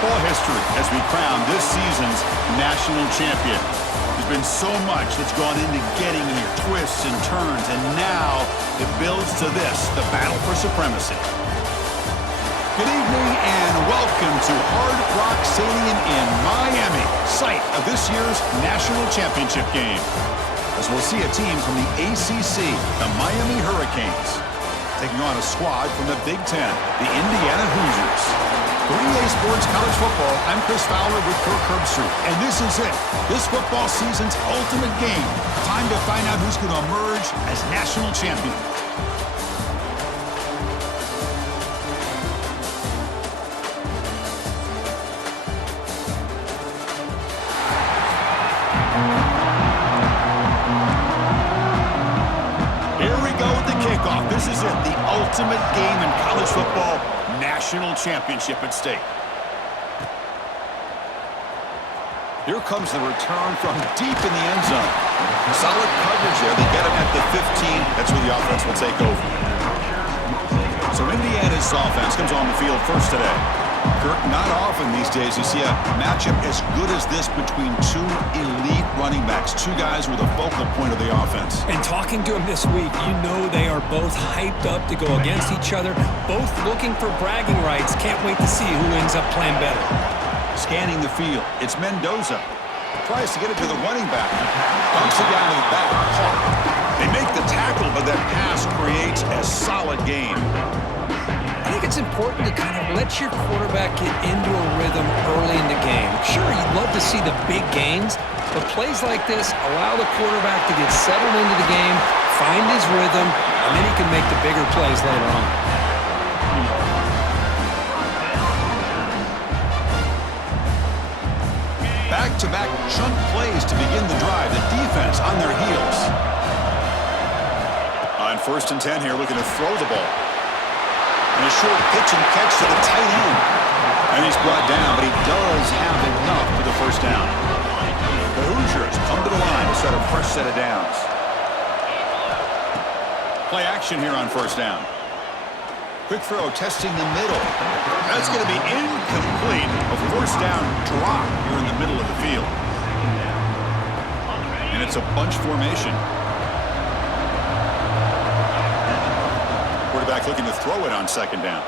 football history as we crown this season's national champion. There's been so much that's gone into getting here, twists and turns, and now it builds to this, the battle for supremacy. Good evening and welcome to Hard Rock Stadium in Miami, site of this year's national championship game. As we'll see a team from the ACC, the Miami Hurricanes, taking on a squad from the Big Ten, the Indiana Hoosiers. For EA Sports College Football, I'm Chris Fowler with Kirk Herbstreit, and this is it. This football season's ultimate game. Time to find out who's going to emerge as national champion. This is it, the ultimate game in college football, national championship at stake. Here comes the return from deep in the end zone. Solid coverage there. They get him at the 15. That's where the offense will take over. So Indiana's offense comes on the field first today. Kirk, not often these days you see a matchup as good as this between two elite running backs, two guys with a focal point of the offense. And talking to them this week, you know they are both hyped up to go against each other, both looking for bragging rights. Can't wait to see who ends up playing better. Scanning the field, it's Mendoza. Tries to get it to the running back. Dumps it down to the back. They make the tackle, but that pass creates a solid gain. I think it's important to kind of let your quarterback get into a rhythm early in the game. Sure, you'd love to see the big gains, but plays like this allow the quarterback to get settled into the game, find his rhythm, and then he can make the bigger plays later on. Back-to-back chunk plays to begin the drive. The defense on their heels. On 1st and 10 here, looking to throw the ball. And a short pitch and catch to the tight end. And he's brought down, but he does have enough for the first down. The Hoosiers come to the line to set a fresh set of downs. Play action here on 1st down. Quick throw, testing the middle. That's going to be incomplete. A 1st down drop here in the middle of the field. And it's a bunch formation. Quarterback looking to throw it on 2nd down.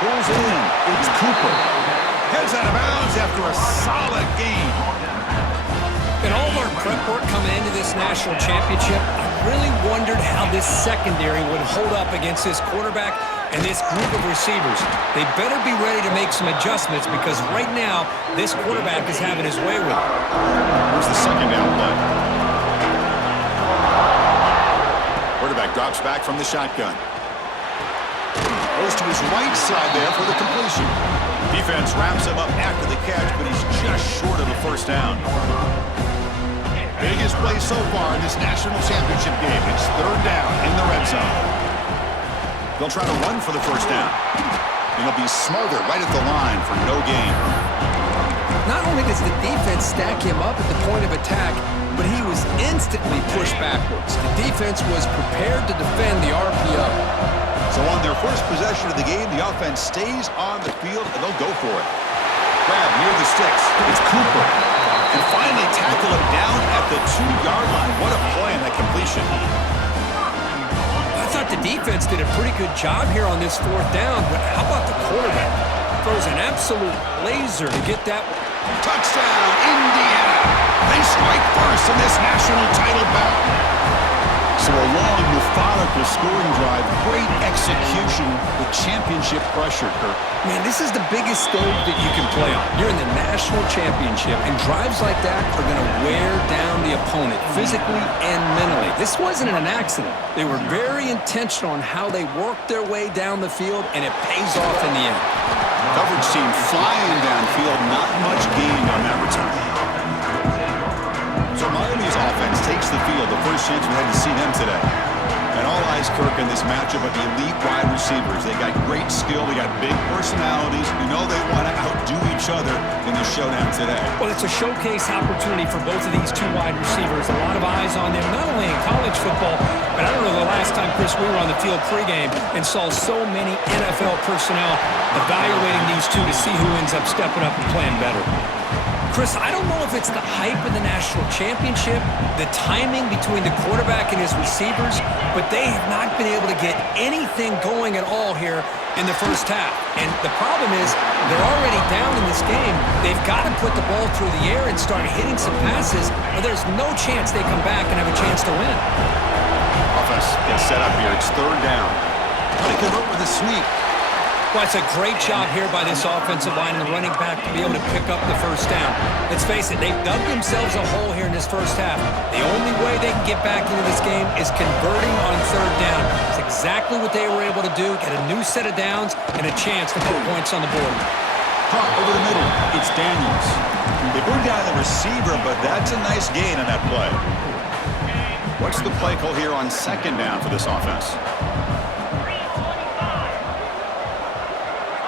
Pulls it in. It's Cooper. Heads out of bounds after a solid gain. In all of our prep work coming into this national championship, I really wondered how this secondary would hold up against this quarterback and this group of receivers. They better be ready to make some adjustments because right now, this quarterback is having his way with it. Here's the 2nd down play. Quarterback drops back from the shotgun. Goes to his right side there for the completion. Defense wraps him up after the catch, but he's just short of the 1st down. Biggest play so far in this national championship game. It's 3rd down in the red zone. They'll try to run for the 1st down. And they'll be smarter right at the line for no gain. Not only does the defense stack him up at the point of attack, but he was instantly pushed backwards. The defense was prepared to defend the RPO. So on their first possession of the game, the offense stays on the field, and they'll go for it. Grab near the sticks. It's Cooper. And finally tackle him down at the 2-yard line. What a play in that completion. I thought the defense did a pretty good job here on this 4th down, but how about the quarterback? Throws an absolute laser to get that one. Touchdown, Indiana. They strike first in this national title bout. So a long, methodical scoring drive, great execution with championship pressure, Kirk. Man, this is the biggest stage that you can play on. You're in the national championship, and drives like that are going to wear down the opponent physically and mentally. This wasn't an accident. They were very intentional on how they worked their way down the field, and it pays off in the end. Coverage team flying downfield, not much gained on that return. So Miami's offense takes the field, the first chance we had to see them today. And all eyes, Kirk, in this matchup of the elite wide receivers. They got great skill. They got big personalities. You know they want to outdo each each other in the showdown today. Well, it's a showcase opportunity for both of these two wide receivers. A lot of eyes on them, not only in college football, but I don't know the last time, Chris, we were on the field pregame and saw so many NFL personnel evaluating these two to see who ends up stepping up and playing better. Chris, I don't know if it's the hype of the national championship, the timing between the quarterback and his receivers, but they have not been able to get anything going at all here in the first half. And the problem is they're already down in this game. They've got to put the ball through the air and start hitting some passes, or there's no chance they come back and have a chance to win. Offense gets set up here. It's third down. But he convert with a sweep. Well, it's a great job here by this offensive line and the running back to be able to pick up the first down. Let's face it, they've dug themselves a hole here in this first half. The only way they can get back into this game is converting on third down. It's exactly what they were able to do, get a new set of downs and a chance to put points on the board. Caught over the middle. It's Daniels. They bring down the receiver, but that's a nice gain on that play. What's the play call here on second down for this offense?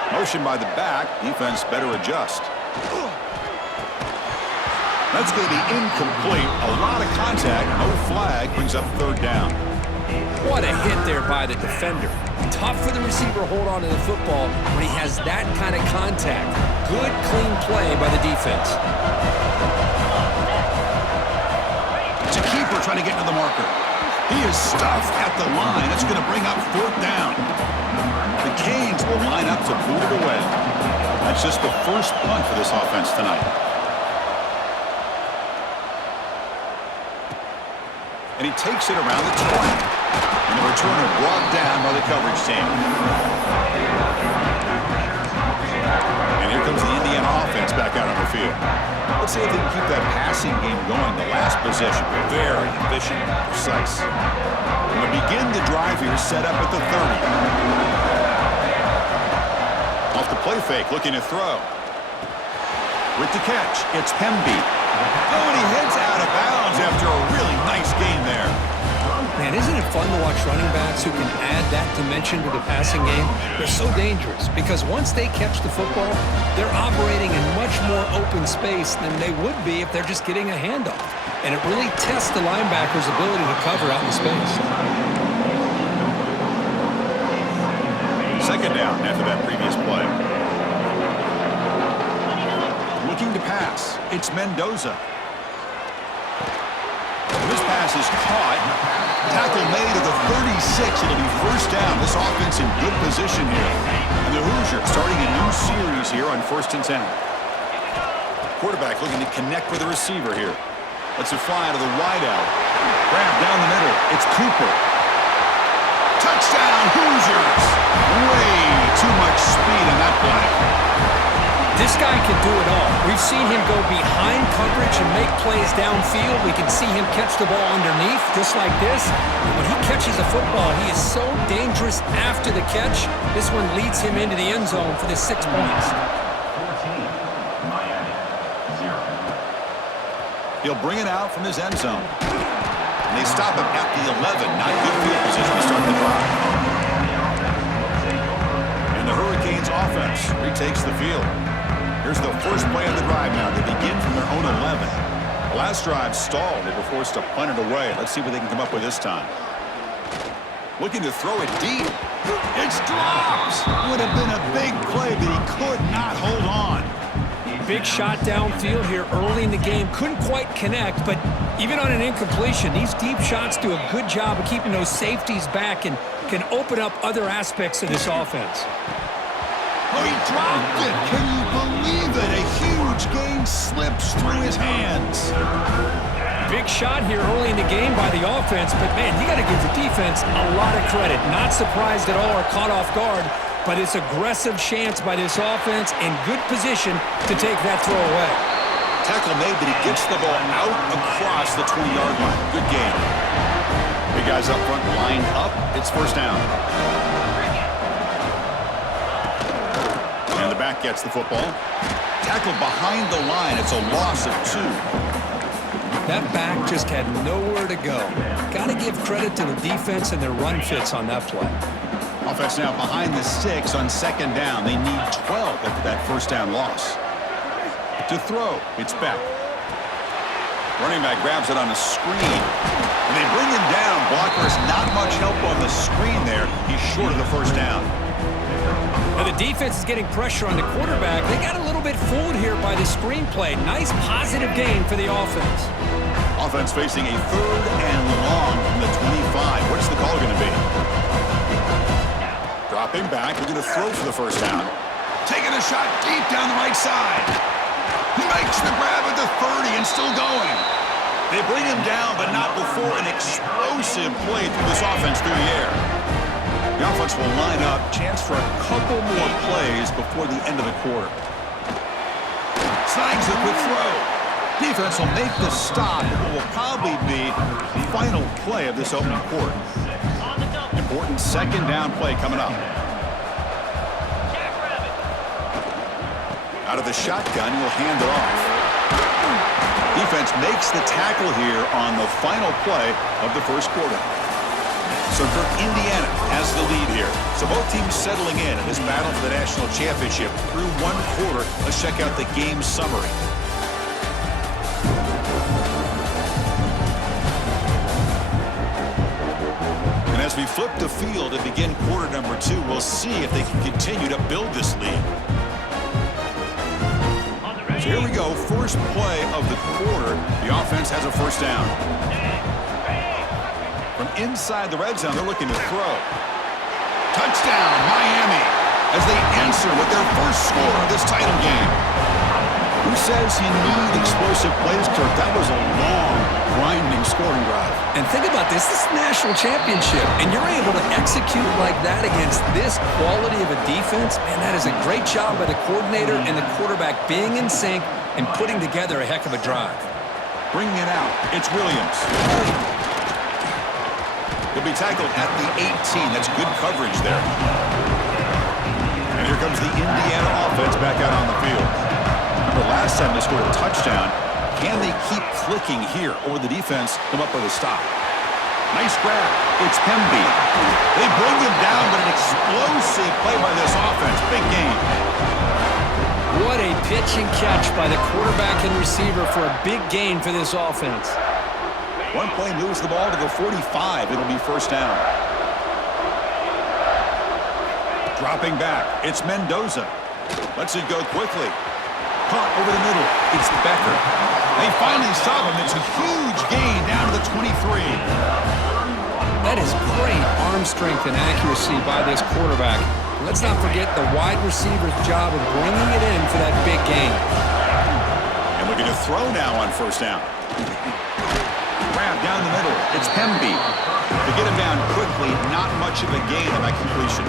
Motion by the back. Defense better adjust. That's going to be incomplete. A lot of contact. No flag. Brings up third down. What a hit there by the defender. Tough for the receiver to hold on to the football when he has that kind of contact. Good, clean play by the defense. It's a keeper trying to get to the marker. He is stuffed at the line. That's going to bring up fourth down. The Canes will line up to boot it away. That's just the first punt for this offense tonight. And he takes it around the 20. And the returner brought down by the coverage team. And here comes the Indiana offense back out on the field. Let's see if they can keep that passing game going. The last possession, very efficient and precise. And we begin the drive here, set up at the 30. Off the play fake, looking to throw. With the catch, it's Hemby. Oh, and he heads out of bounds after a really nice game there. Man, isn't it fun to watch running backs who can add that dimension to the passing game? They're so dangerous because once they catch the football, they're operating in much more open space than they would be if they're just getting a handoff. And it really tests the linebacker's ability to cover out in space. Second down after that previous play. Looking to pass. It's Mendoza. This pass is caught. Tackle made at the 36. It'll be first down. This offense in good position here. And the Hoosiers starting a new series here on 1st and 10. Quarterback looking to connect with the receiver here. Lets it fly to the wideout. Grab down the middle. It's Cooper. Touchdown, Hoosiers! Way too much speed on that play. This guy can do it all. We've seen him go behind coverage and make plays downfield. We can see him catch the ball underneath, just like this. And when he catches a football, he is so dangerous after the catch. This one leads him into the end zone for the 6 points. He'll bring it out from his end zone. And they stop him at the 11. Not good field position to start the drive. And the Hurricanes offense retakes the field. Here's the first play of the drive now. They begin from their own 11. The last drive stalled. They were forced to punt it away. Let's see what they can come up with this time. Looking to throw it deep. It's dropped. Would have been a big play, but he could not hold on. Big shot downfield here early in the game. Couldn't quite connect, but even on an incompletion, these deep shots do a good job of keeping those safeties back and can open up other aspects of this offense. Oh, he dropped it. Can you believe it? A huge gain slips through his hands. Big shot here early in the game by the offense, but man, you got to give the defense a lot of credit. Not surprised at all or caught off guard, but it's aggressive chance by this offense in good position to take that throw away. Tackle made, but he gets the ball out across the 20-yard line. Good game. Big guys up front lined up. It's first down. And the back gets the football. Tackle behind the line. It's a loss of 2. That back just had nowhere to go. Got to give credit to the defense and their run fits on that play. Offense now behind the 6 on second down. They need 12 after that first down loss. To throw, it's Beck. Running back grabs it on a screen. And they bring him down. Blockers not much help on the screen there. He's short of the first down. Now the defense is getting pressure on the quarterback. They got a little bit fooled here by the screenplay. Nice positive gain for the offense. Offense facing a 3rd and long from the 25. What's the call going to be? Dropping back. We're going to throw for the first down. Taking a shot deep down the right side. He makes the grab at the 30 and still going. They bring him down, but not before an explosive play through this offense through the air. The offense will line up. Chance for a couple more plays before the end of the quarter. Snags the quick throw. Defense will make the stop at what will probably be the final play of this opening quarter. Important second down play coming up. Out of the shotgun, he'll hand it off. Defense makes the tackle here on the final play of the first quarter. So for Indiana has the lead here. So both teams settling in this battle for the national championship through one quarter. Let's check out the game summary. And as we flip the field and begin quarter number 2, we'll see if they can continue to build this lead. So here we go, first play of the quarter. The offense has a first down. From inside the red zone, they're looking to throw. Touchdown, Miami, as they answer with their first score of this title game. Who says you need explosive plays, Kirk? That was a long, grinding scoring drive. And think about this. This is a national championship, and you're able to execute like that against this quality of a defense. Man, that is a great job by the coordinator and the quarterback being in sync and putting together a heck of a drive. Bringing it out, it's Williams. He'll be tackled at the 18. That's good coverage there. And here comes the Indiana offense back out on the field. Remember last time they scored a touchdown. Can they keep clicking here, or will the defense come up with a stop? Nice grab. It's Pemby. They bring him down, but an explosive play by this offense. Big game. What a pitch and catch by the quarterback and receiver for a big gain for this offense. One play moves the ball to the 45. It'll be first down. Dropping back. It's Mendoza. Lets it go quickly. Caught over the middle. It's Becker. They finally stop him. It's a huge gain down to the 23. That is great arm strength and accuracy by this quarterback. Let's not forget the wide receiver's job of bringing it in for that big gain. And looking to throw now on first down. Grab down the middle. It's Pemby. To get him down quickly, not much of a gain on that completion.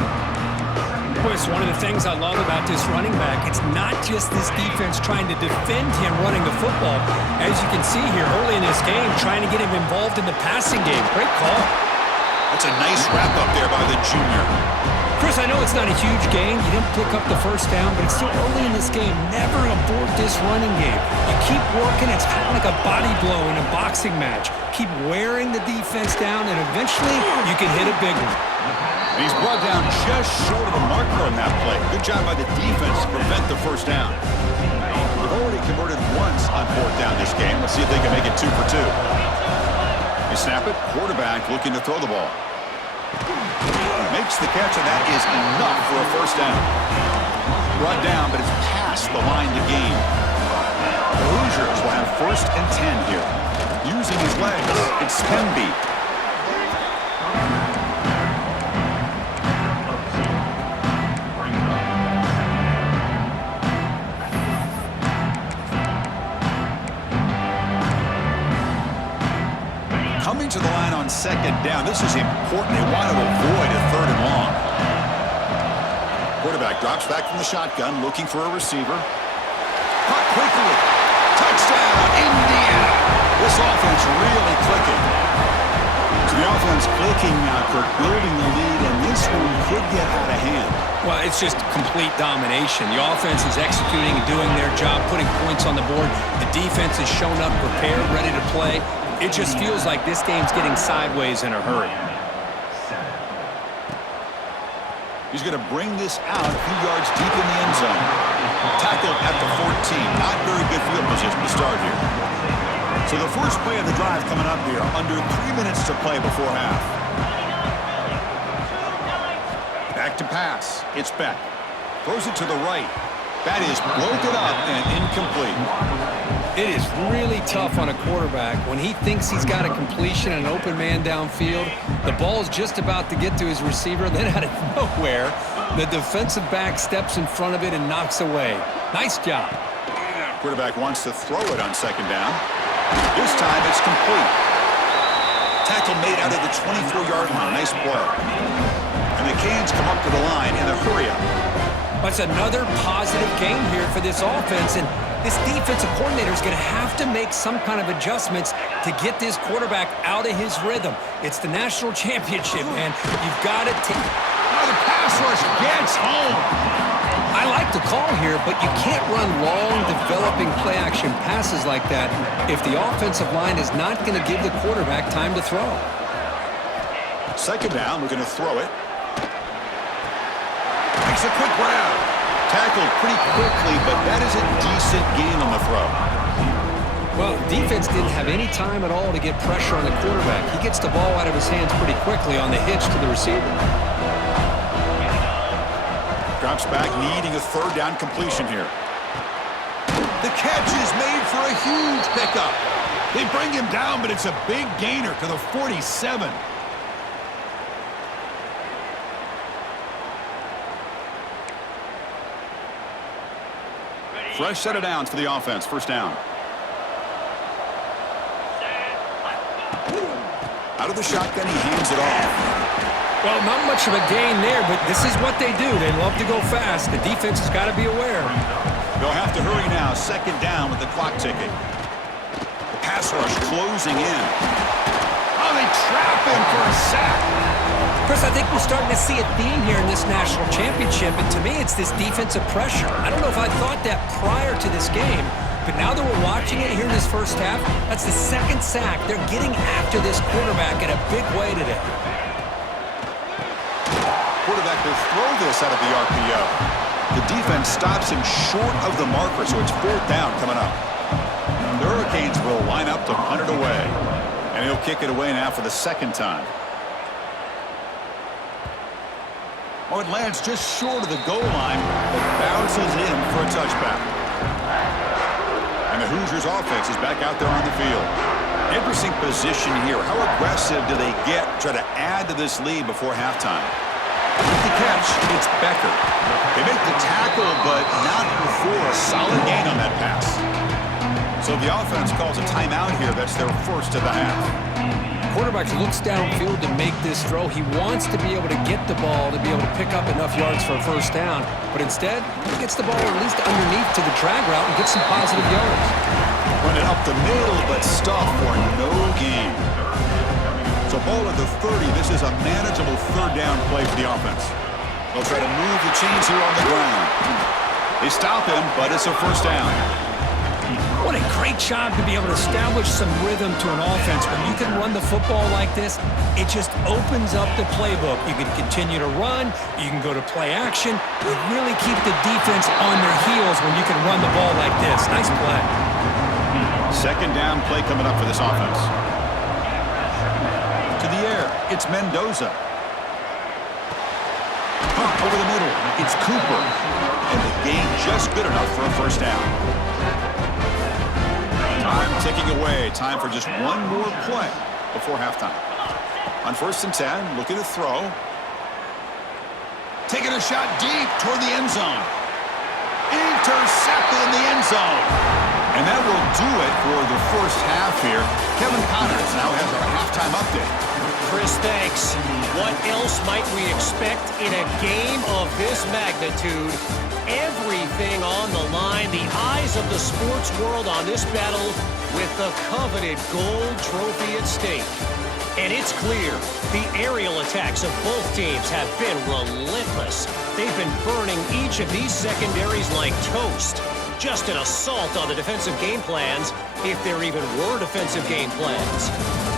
Boy, it's one of the things I love about this running back. It's not just this defense trying to defend him running the football. As you can see here early in this game, trying to get him involved in the passing game. Great call. That's a nice wrap-up there by the junior. Chris, I know it's not a huge gain. You didn't pick up the first down, but it's still early in this game. Never abort this running game. You keep working. It's kind of like a body blow in a boxing match. Keep wearing the defense down, and eventually you can hit a big one. And he's brought down just short of the marker on that play. Good job by the defense to prevent the first down. They've already converted once on fourth down this game. Let's see if they can make it 2 for 2. They snap it. Quarterback looking to throw the ball. Makes the catch, and that is enough for a first down. Brought down, but it's past the line to gain. The Hoosiers will have 1st and 10 here. Using his legs, it's Pemby. Coming to the line on second down. This is important. They want to avoid a 3rd and long. Quarterback drops back from the shotgun, looking for a receiver. Caught quickly. Touchdown, Indiana. This offense really clicking. So the offense clicking now, Kirk, building the lead, and this one could get out of hand. Well, it's just complete domination. The offense is executing and doing their job, putting points on the board. The defense has shown up, prepared, ready to play. It just feels like this game's getting sideways in a hurry. He's going to bring this out a few yards deep in the end zone. Tackled at the 14. Not very start here. So the first play of the drive coming up here, under 3 minutes to play before half. Back to pass. It's Beck. Throws it to the right. That is broken up and incomplete. It is really tough on a quarterback when he thinks he's got a completion and an open man downfield. The ball is just about to get to his receiver, then out of nowhere, the defensive back steps in front of it and knocks away. Nice job. Quarterback wants to throw it on second down. This time it's complete. Tackle made out of the 24-yard line. Nice play. And the Canes come up to the line in a hurry-up. That's another positive game here for this offense, and this defensive coordinator is going to have to make some kind of adjustments to get this quarterback out of his rhythm. It's the national championship, man. You've got to take... Oh, the pass rush gets home. I like the call here, but you can't run long, developing play-action passes like that if the offensive line is not going to give the quarterback time to throw. Second down, we're going to throw it. Makes a quick grab. Tackled pretty quickly, but that is a decent gain on the throw. Well, defense didn't have any time at all to get pressure on the quarterback. He gets the ball out of his hands pretty quickly on the hitch to the receiver. Drops back, needing a third down completion here. The catch is made for a huge pickup. They bring him down, but it's a big gainer to the 47. Fresh set of downs for the offense. First down. Out of the shotgun, he hands it off. Well, not much of a gain there, but this is what they do. They love to go fast. The defense has got to be aware. They'll have to hurry now. Second down with the clock ticking. The pass rush closing in. Oh, they trap him for a sack. Chris, I think we're starting to see a theme here in this national championship, and to me, it's this defensive pressure. I don't know if I thought that prior to this game, but now that we're watching it here in this first half, that's the second sack. They're getting after this quarterback in a big way today. Quarterback will throw this out of the RPO. The defense stops him short of the marker, so it's fourth down coming up. The Hurricanes will line up to punt it away, and he'll kick it away now for the second time. Oh, it lands just short of the goal line, but bounces in for a touchback. And the Hoosiers offense is back out there on the field. Interesting position here. How aggressive do they get to try to add to this lead before halftime? With the catch, it's Becker. They make the tackle, but not before a solid gain on that pass. So the offense calls a timeout here. That's their first of the half. Quarterback looks downfield to make this throw. He wants to be able to get the ball to be able to pick up enough yards for a first down, but instead, he gets the ball at least underneath to the drag route and gets some positive yards. Run it up the middle, but stop for no gain. So ball at the 30. This is a manageable third down play for the offense. They'll try to move the chains here on the ground. They stop him, but it's a first down. What a great job to be able to establish some rhythm to an offense. When you can run the football like this, it just opens up the playbook. You can continue to run. You can go to play action. You really keep the defense on their heels when you can run the ball like this. Nice play. Second down play coming up for this offense. To the air, it's Mendoza. Pump over the middle, it's Cooper. And the gain just good enough for a first down. Time ticking away. Time for just one more play before halftime. On 1st and 10, looking to throw. Taking a shot deep toward the end zone. Intercepted in the end zone. And that will do it for the first half here. Kevin Connors now has our halftime update. Chris, thanks. What else might we expect in a game of this magnitude? Everything on the line, the eyes of the sports world on this battle with the coveted gold trophy at stake. And it's clear, the aerial attacks of both teams have been relentless. They've been burning each of these secondaries like toast. Just an assault on the defensive game plans, if there even were defensive game plans.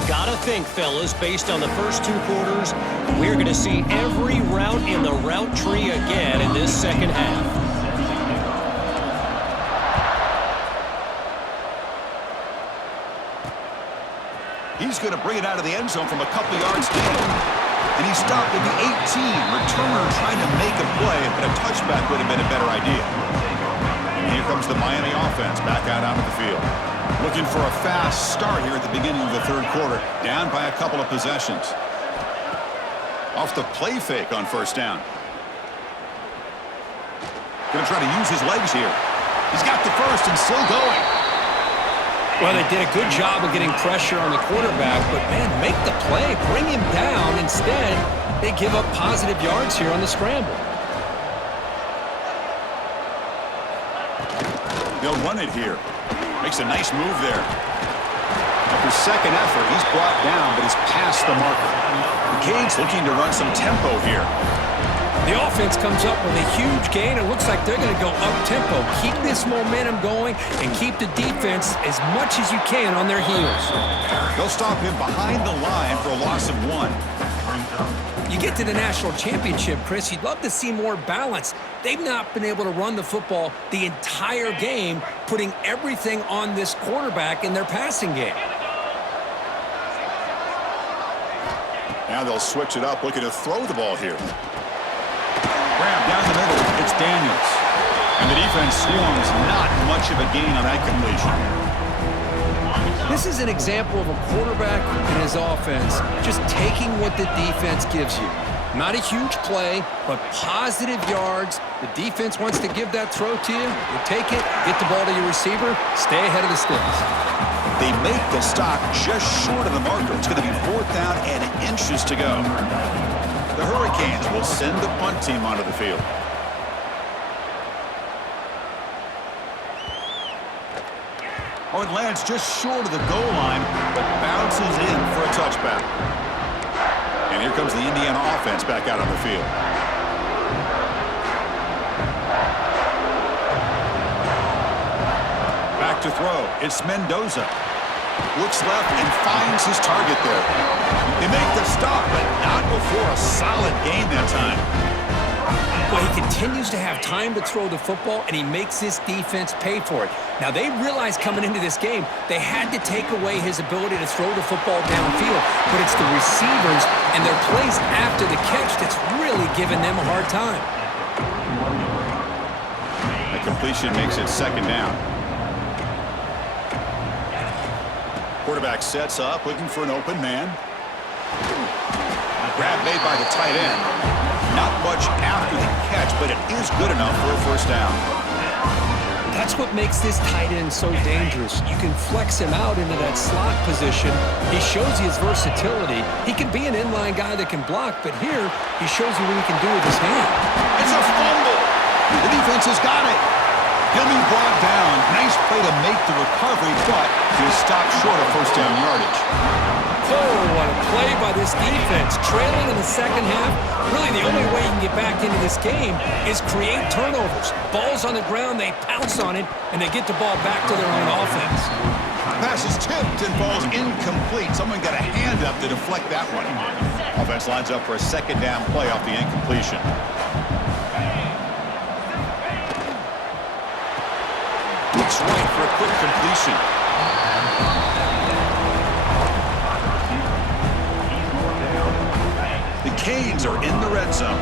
Gotta think, fellas, based on the first two quarters, we're gonna see every route in the route tree again in this second half. He's going to bring it out of the end zone from a couple yards deep. And he stopped at the 18. Returner trying to make a play, but a touchback would have been a better idea. And here comes the Miami offense back out onto the field. Looking for a fast start here at the beginning of the third quarter. Down by a couple of possessions. Off the play fake on first down. Going to try to use his legs here. He's got the first and still going. Well, they did a good job of getting pressure on the quarterback, but, man, make the play. Bring him down. Instead, they give up positive yards here on the scramble. They'll run it here. Makes a nice move there. After second effort, he's brought down, but he's past the marker. The Canes looking to run some tempo here. The offense comes up with a huge gain. It looks like they're going to go up-tempo. Keep this momentum going and keep the defense as much as you can on their heels. They'll stop him behind the line for a loss of 1. You get to the national championship, Chris, you'd love to see more balance. They've not been able to run the football the entire game, putting everything on this quarterback in their passing game. Now they'll switch it up, looking to throw the ball here. Grab down the middle. It's Daniels. And the defense swarms. Not much of a gain on that completion. This is an example of a quarterback and his offense just taking what the defense gives you. Not a huge play, but positive yards. The defense wants to give that throw to you. You take it, get the ball to your receiver, stay ahead of the sticks. They make the stop just short of the marker. It's going to be 4th down and inches to go. The Hurricanes will send the punt team onto the field. Oh, it lands just short of the goal line, but bounces in for a touchback. And here comes the Indiana offense back out on the field. Back to throw. It's Mendoza. Looks left and finds his target there. They make the stop, but not before a solid gain that time. Well, he continues to have time to throw the football, and he makes this defense pay for it. Now, they realized coming into this game they had to take away his ability to throw the football downfield, but it's the receivers and their plays after the catch that's really giving them a hard time. The completion makes it 2nd down. Quarterback sets up, looking for an open man. Grab made by the tight end. Not much after the catch, but it is good enough for a first down. That's what makes this tight end so dangerous. You can flex him out into that slot position. He shows you his versatility. He can be an inline guy that can block, but here he shows you what he can do with his hand. It's a fumble. The defense has got it. He'll be brought down. Nice play to make the recovery, but he's stopped short of first down yardage. Oh, what a play by this defense. Trailing in the second half. Really, the only way you can get back into this game is create turnovers. Ball's on the ground, they pounce on it, and they get the ball back to their own offense. Pass is tipped and falls incomplete. Someone got a hand up to deflect that one. Offense lines up for a 2nd down play off the incompletion. Looks right for a quick completion. The Canes are in the red zone.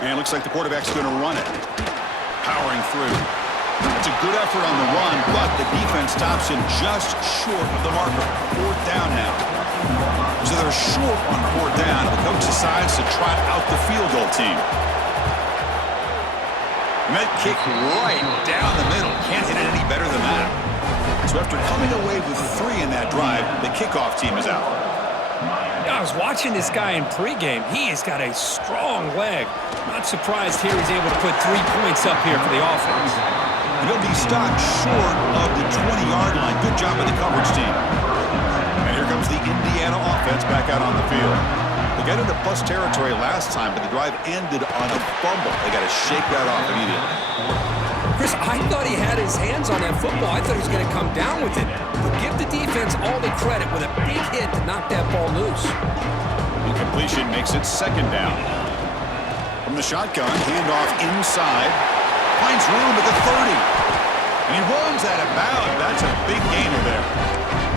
And it looks like the quarterback's going to run it. Powering through. It's a good effort on the run, but the defense stops him just short of the marker. 4th down now. So they're short on 4th down. The coach decides to trot out the field goal team. Met kick right down the middle. Can't hit it any better than that. So after coming away with 3 in that drive, the kickoff team is out. I was watching this guy in pregame. He has got a strong leg. Not surprised here he's able to put 3 points up here for the offense. And he'll be stopped short of the 20-yard line. Good job by the coverage team. And here comes the Indiana offense back out on the field. They got into plus territory last time, but the drive ended on a fumble. They got to shake that off immediately. Chris, I thought he had his hands on that football. I thought he was going to come down with it. But give the defense all the credit with a big hit to knock that ball loose. Incompletion makes it 2nd down. From the shotgun, handoff inside. finds room at the 30. And he runs out of bounds. That's a big gainer there.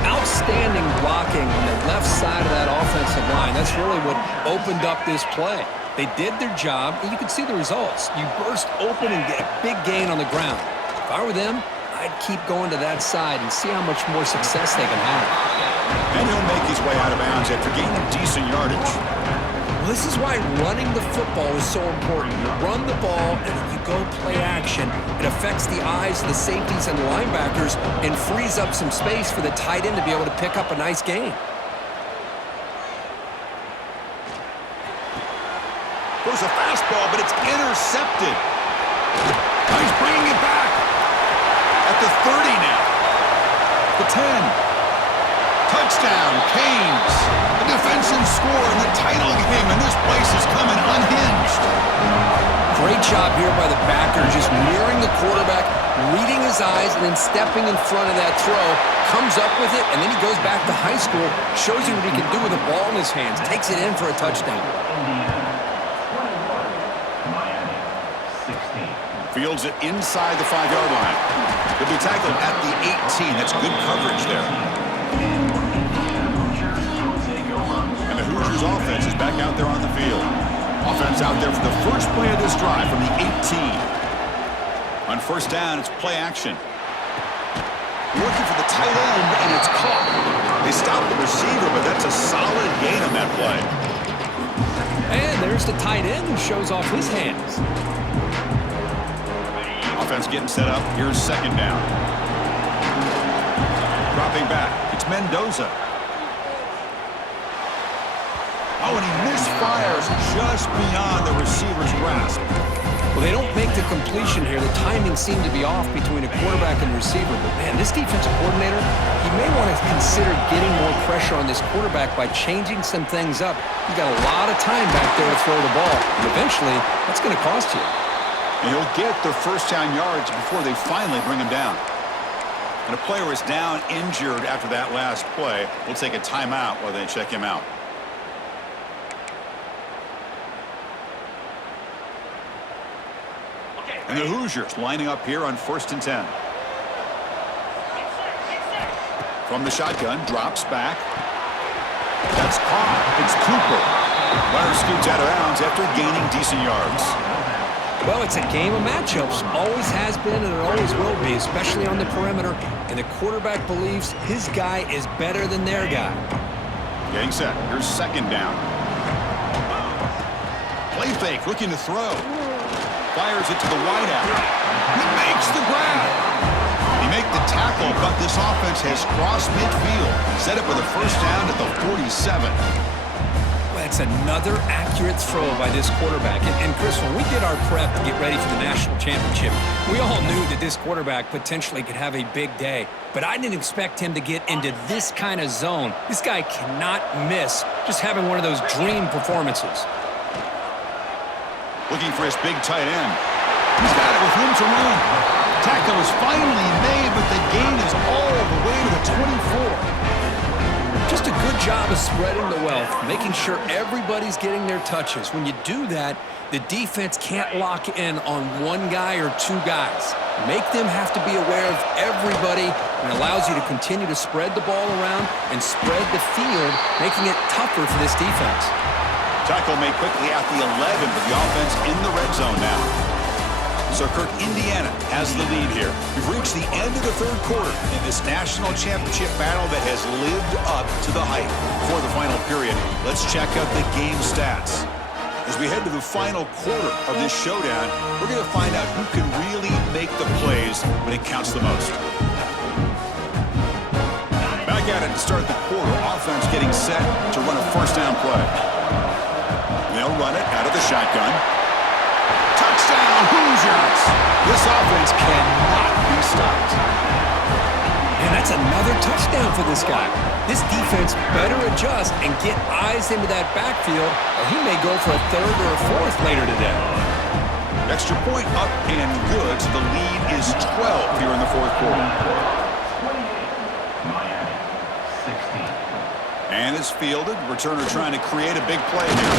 Outstanding blocking on the left side of that offensive line. That's really what opened up this play. They did their job, and you can see the results. You burst open and get a big gain on the ground. If I were them, I'd keep going to that side and see how much more success they can have. And he'll make his way out of bounds after gaining decent yardage. Well, this is why running the football is so important. You run the ball, and then you go play action. It affects the eyes of the safeties and linebackers and frees up some space for the tight end to be able to pick up a nice gain. Goes a fastball, but it's intercepted. He's bringing it back. At the 30 now. The 10. Touchdown, Canes. A defensive score in the title game, and this place is coming unhinged. Great job here by the backer, just mirroring the quarterback, reading his eyes, and then stepping in front of that throw. Comes up with it, and then he goes back to high school, shows you what he can do with the ball in his hands, takes it in for a touchdown. Fields it inside the 5-yard line. He'll be tackled at the 18. That's good coverage there. And the Hoosiers offense is back out there on the field. Offense out there for the first play of this drive from the 18. On first down, it's play action. Looking for the tight end, and it's caught. They stopped the receiver, but that's a solid gain on that play. And there's the tight end who shows off his hands. Offense getting set up. Here's second down. Dropping back. It's Mendoza. Oh, and he misfires just beyond the receiver's grasp. Well, they don't make the completion here. The timing seemed to be off between a quarterback and receiver. But, man, this defensive coordinator, he may want to consider getting more pressure on this quarterback by changing some things up. You got a lot of time back there to throw the ball. And eventually, that's going to cost you. And he'll get the first down yards before they finally bring him down. And a player is down injured after that last play. We'll take a timeout while they check him out. And the Hoosiers lining up here on 1st and 10. From the shotgun, drops back. That's caught. It's Cooper. Runner scoots out of bounds after gaining decent yards. Well, it's a game of matchups. Always has been and it always will be, especially on the perimeter. And the quarterback believes his guy is better than their guy. Getting set. Here's second down. Play fake, looking to throw. Fires it to the wideout. He makes the grab. He make the tackle, but this offense has crossed midfield. Set up with a first down at the 47. That's another accurate throw by this quarterback. And Chris, when we did our prep to get ready for the national championship, we all knew that this quarterback potentially could have a big day. But I didn't expect him to get into this kind of zone. This guy cannot miss just having one of those dream performances. Looking for his big tight end. He's got it with room to run. Tackle is finally made, but the gain is all the way to the 24. Just a good job of spreading the wealth, making sure everybody's getting their touches. When you do that, the defense can't lock in on one guy or two guys. Make them have to be aware of everybody, and allows you to continue to spread the ball around and spread the field, making it tougher for this defense. Tackle made quickly at the 11, but the offense in the red zone now. So Kirk, Indiana has the lead here. We've reached the end of the third quarter in this national championship battle that has lived up to the hype. For the final period, let's check out the game stats. As we head to the final quarter of this showdown, we're going to find out who can really make the plays when it counts the most. Back at it to start the quarter. Offense getting set to run a first down play. They'll run it out of the shotgun. Touchdown, Hoosiers! This offense cannot be stopped. And that's another touchdown for this guy. This defense better adjust and get eyes into that backfield, or he may go for a third or a fourth later today. Extra point up and good, so the lead is 12 here in the fourth quarter. And it's fielded. Returner trying to create a big play here.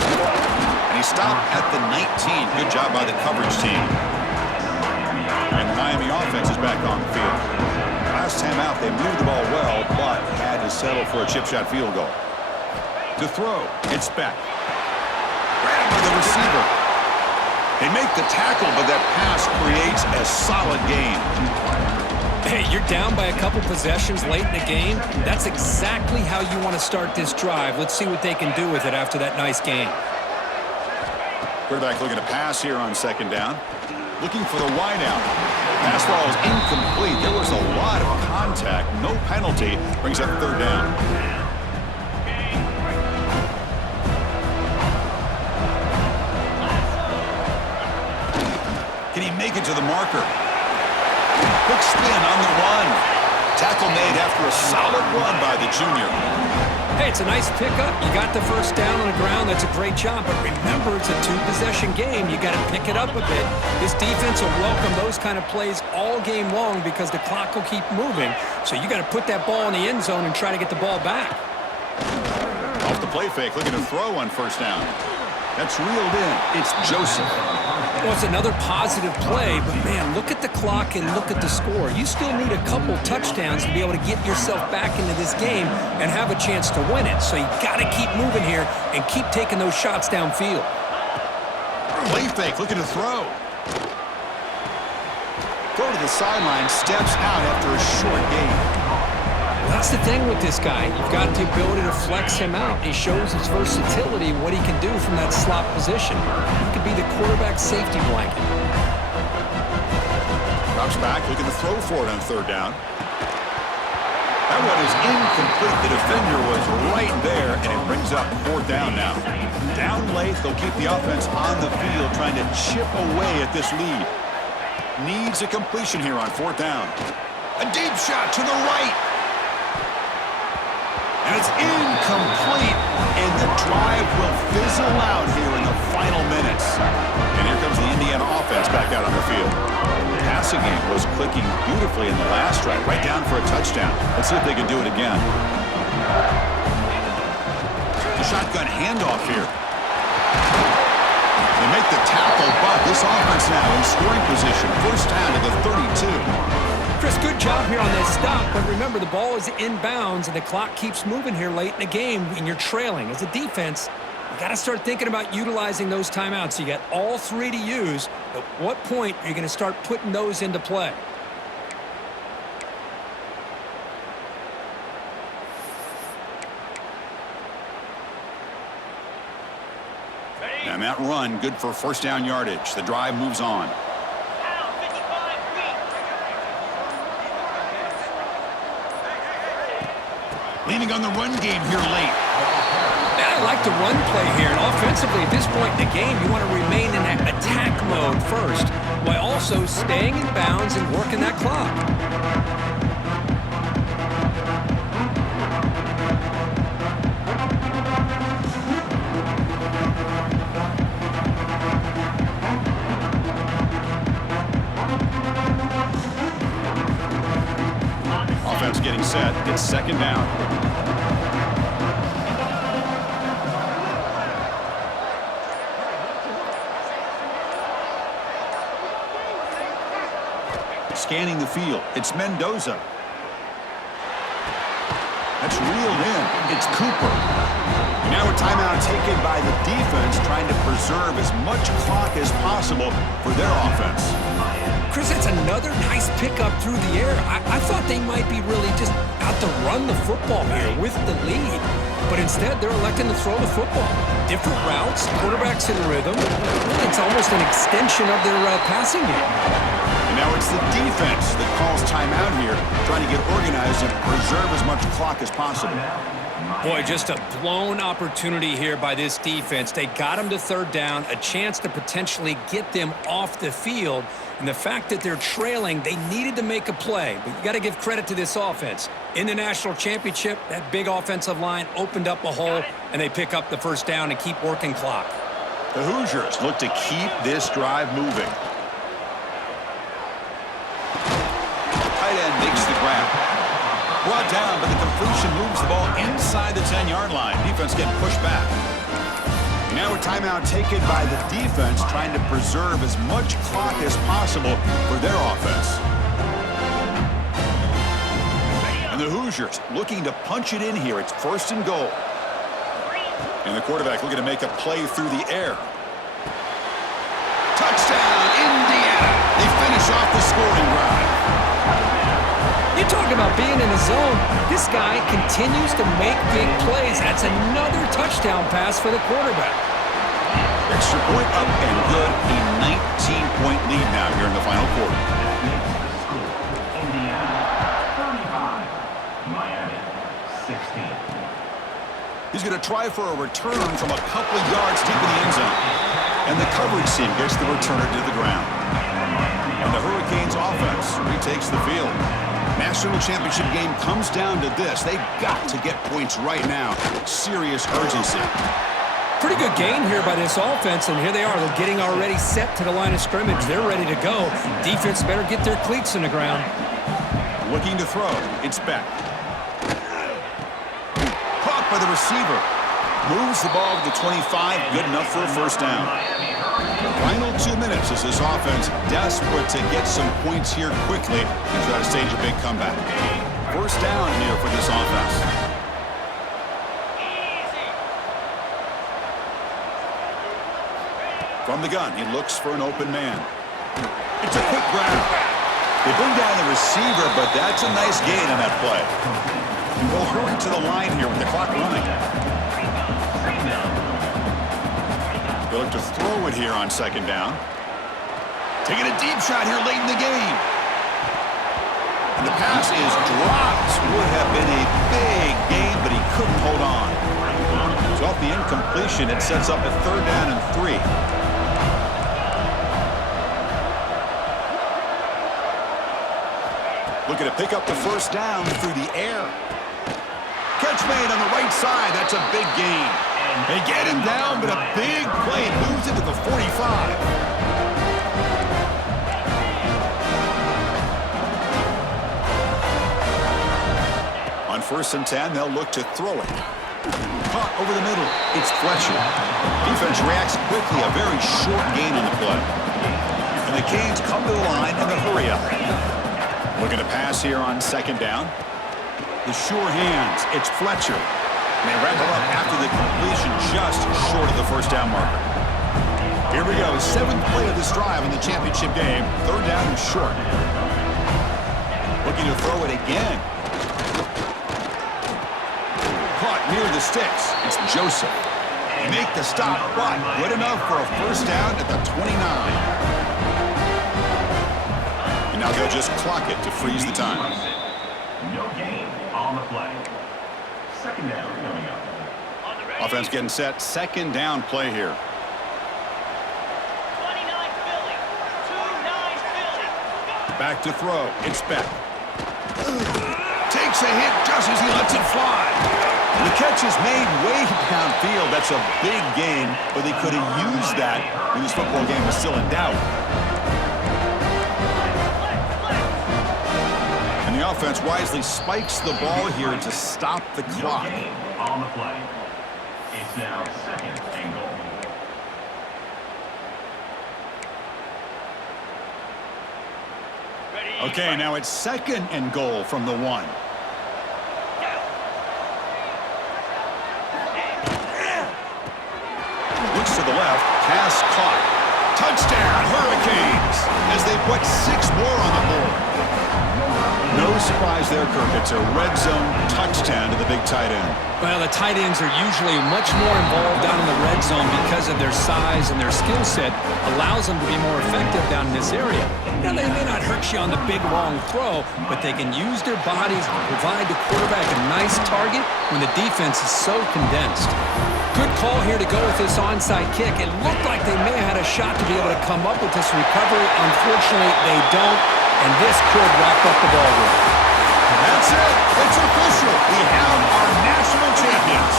And he stopped at the 19. Good job by the coverage team. And the Miami offense is back on the field. Last time out, they moved the ball well, but had to settle for a chip shot field goal. To throw, it's back. Grabbed by the receiver. They make the tackle, but that pass creates a solid gain. Hey, you're down by a couple possessions late in the game. That's exactly how you want to start this drive. Let's see what they can do with it after that nice game. Quarterback looking to pass here on second down. Looking for the wideout. Pass ball is incomplete. There was a lot of contact. No penalty. Brings up third down. Can he make it to the marker? Quick spin on the run. Tackle made after a solid run by the junior. Hey, it's a nice pickup. You got the first down on the ground. That's a great job. But remember, it's a two-possession game. You got to pick it up a bit. This defense will welcome those kind of plays all game long because the clock will keep moving. So you got to put that ball in the end zone and try to get the ball back. Off the play fake, looking to throw on first down. That's reeled in. It's Joseph. Well, it's another positive play, but man, look at the clock and look at the score. You still need a couple touchdowns to be able to get yourself back into this game and have a chance to win it. So you got to keep moving here and keep taking those shots downfield. Play fake, looking to throw. Throw to the sideline, steps out after a short gain. That's the thing with this guy. You've got the ability to flex him out. He shows his versatility, what he can do from that slot position. He could be the quarterback safety blanket. Drops back, looking to throw for it on third down. That one is incomplete. The defender was right there, and it brings up fourth down now. Down late, they'll keep the offense on the field, trying to chip away at this lead. Needs a completion here on fourth down. A deep shot to the right. And it's incomplete, and the drive will fizzle out here in the final minutes. And here comes the Indiana offense back out on the field. The passing game was clicking beautifully in the last drive, right down for a touchdown. Let's see if they can do it again. The shotgun handoff here. They make the tackle, but this offense now in scoring position. First down to the 32. Chris, good job here on this stop, but remember the ball is inbounds and the clock keeps moving here late in the game and you're trailing. As a defense, you got to start thinking about utilizing those timeouts. You got all three to use. At what point are you going to start putting those into play? And that run, good for first down yardage. The drive moves on. Leaning on the run game here late. I like the run play here. And offensively, at this point in the game, you want to remain in that attack mode first, while also staying in bounds and working that clock. Offense getting set. It's second down. Scanning the field. It's Mendoza. That's reeled in. It's Cooper. And now a timeout taken by the defense, trying to preserve as much clock as possible for their offense. Chris, that's another nice pickup through the air. I thought they might be really just out to run the football here with the lead. But instead, they're electing to throw the football. Different routes, quarterbacks in rhythm. Really, it's almost an extension of their passing game. And now it's the defense that calls timeout here, trying to get organized and preserve as much clock as possible. Boy, just a blown opportunity here by this defense. They got them to third down, a chance to potentially get them off the field. And the fact that they're trailing, they needed to make a play. But you got to give credit to this offense. In the national championship, that big offensive line opened up a hole, and they pick up the first down and keep working clock. The Hoosiers look to keep this drive moving. Tight end makes the grab. Brought down, but the completion moves the ball inside the 10-yard line. Defense getting pushed back. Now a timeout taken by the defense, trying to preserve as much clock as possible for their offense. And the Hoosiers looking to punch it in here. It's 1st and goal. And the quarterback looking to make a play through the air. Touchdown, Indiana. They finish off the scoring drive. You talk about being in the zone. This guy continues to make big plays. That's another touchdown pass for the quarterback. Extra point up and good. A 19-point lead now here in the final quarter. Indiana 35, Miami 16. He's going to try for a return from a couple of yards deep in the end zone. And the coverage team gets the returner to the ground. And the Hurricanes offense retakes the field. National championship game comes down to this. They've got to get points right now. Serious urgency. Pretty good gain here by this offense, and here they are. They're getting already set to the line of scrimmage. They're ready to go. Defense better get their cleats in the ground. Looking to throw. It's Beck. Caught by the receiver. Moves the ball to the 25. Good enough for a first down. Final 2 minutes as this offense desperate to get some points here quickly and try to stage a big comeback. First down here for this offense. From the gun, he looks for an open man. It's a quick grab. They bring down the receiver, but that's a nice gain on that play. We'll hurry to the line here with the clock running. They look to throw it here on 2nd down. Taking a deep shot here late in the game. And the pass is dropped. Would have been a big gain, but he couldn't hold on. So off the incompletion, it sets up a 3rd down and 3. Looking to pick up the first down through the air. Catch made on the right side. That's a big gain. They get him down, but a big play moves into the 45. On 1st and 10, they'll look to throw it. Caught over the middle. It's Fletcher. Defense reacts quickly. A very short gain on the play. And the Canes come to the line in the hurry up. Looking to pass here on 2nd down. The sure hands. It's Fletcher. And they wrap it up after the completion just short of the first down marker. Here we go. 7th play of this drive in the championship game. 3rd down and short. Looking to throw it again. Caught near the sticks. It's Joseph. They make the stop, but good enough for a first down at the 29. And now they'll just clock it to freeze the time. No gain on the play. 2nd down coming up. Offense getting set. 2nd down play here. 29 Philly. 29 Philly. Back to throw. It's Beck. Takes a hit just as he lets it fly. The catch is made way downfield. That's a big gain, but they could have used that when this football game was still in doubt. And the offense wisely spikes the ball here to stop the clock. No gain on the play. It's now 2nd and goal. Okay, now it's 2nd and goal from the 1. Looks to the left, pass caught. Touchdown, Hurricanes, as they put 6 more on the board. No surprise there, Kirk. It's a red zone touchdown to the big tight end. Well, the tight ends are usually much more involved down in the red zone because of their size and their skill set allows them to be more effective down in this area. Now, they may not hurt you on the big, long throw, but they can use their bodies to provide the quarterback a nice target when the defense is so condensed. Good call here to go with this onside kick. It looked like they may have had a shot to be able to come up with this recovery. Unfortunately, they don't, and this could wrap up the ball game. That's it. It's official. We have our national champions.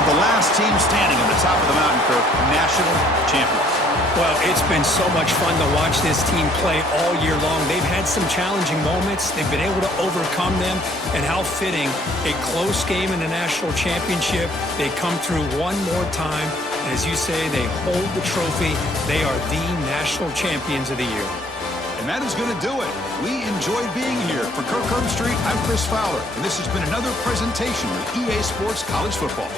With the last team standing on the top of the mountain, Kirk, national champions. Well, it's been so much fun to watch this team play all year long. They've had some challenging moments. They've been able to overcome them. And how fitting, a close game in the national championship. They come through one more time As you say, they hold the trophy. They are the national champions of the year. And that is going to do it. We enjoyed being here. For Kirk Herbstreit, I'm Chris Fowler, and this has been another presentation of EA Sports College Football.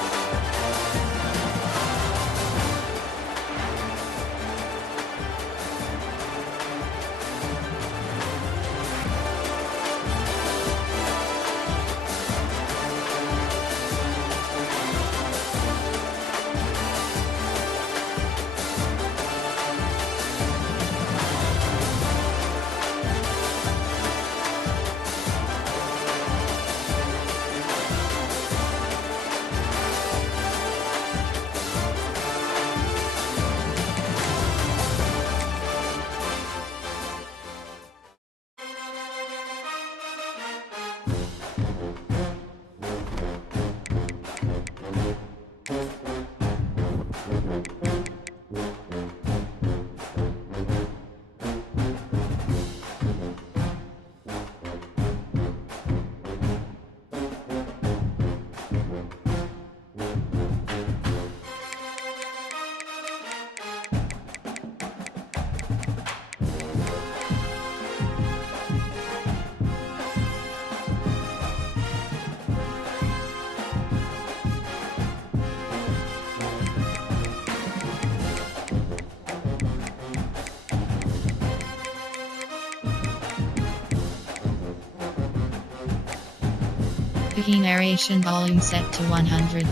Key narration volume set to 100.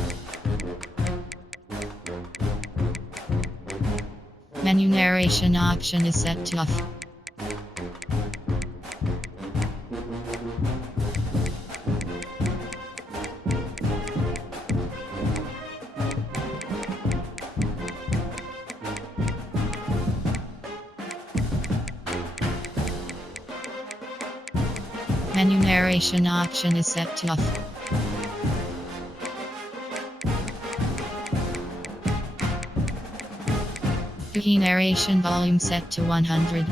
Menu narration option is set to off. Menu narration option is set to off. Key narration volume set to 100.